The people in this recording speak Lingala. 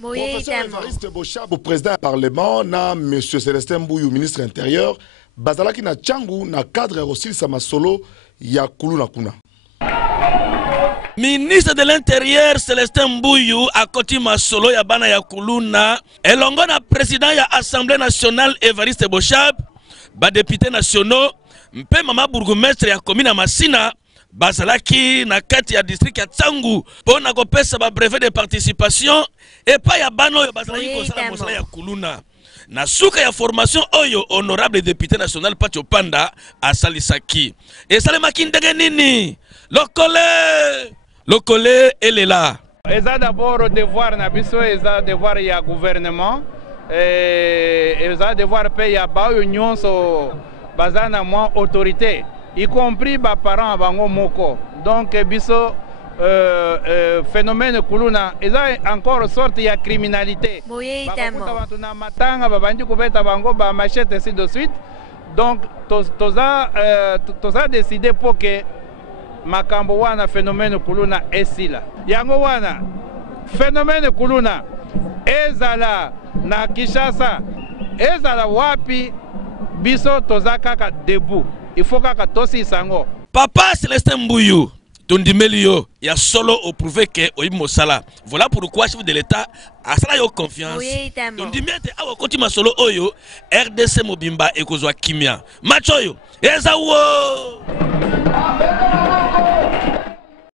Professeur Évariste Boshab, président du Parlement, na M. Célestin Mbouyou, ministre intérieur, bazalaki na Tchangu, na cadre aussi Samasolo, ya Kuluna Kuna. Ministre de l'Intérieur Célestin Mbouyou a koti masolo ya bana ya Kuluna, elongo na président ya Assemblée nationale Évariste Boshab, ba député nationaux, mpe mama bourgmestre ya commune Masina, bazalaki na kati ya district ya Tsangu, pona kopesa ba brevet de participation, et pas ya bano yo bazalaki kosala mosala ya Kuluna. Na suka ya formation oyo honorable député national Pacho Panda asalisaki. Et salemaki ndenge nini? Le collègue, elle est là. Ils ont d'abord le devoir, ils ont devoir il y a gouvernement, ils ont devoir payer à union sur bazana moins autorité, y compris les parents bango moko. Donc biso phénomène kuluna, ils ont encore sorte il y a criminalité. Babakuta matanga babandi kubeta bango ba machette ainsi de suite. Donc toza décidé pour que makambo wana phénomène kuluna esila yango wana phénomène kuluna ezala na Kinshasa ezala wapi biso toza kaka debout, il faut kaka tosi sango. Papa Célestin Mbouyou tondimeli yo ya solo au prouver que oyibi mosala. Voilà pourquoi chef de l'État a sala yo confiance. Tondimiete awa koti masolo oyo RDC mobimba ekozwa kimia macho yo eza wo.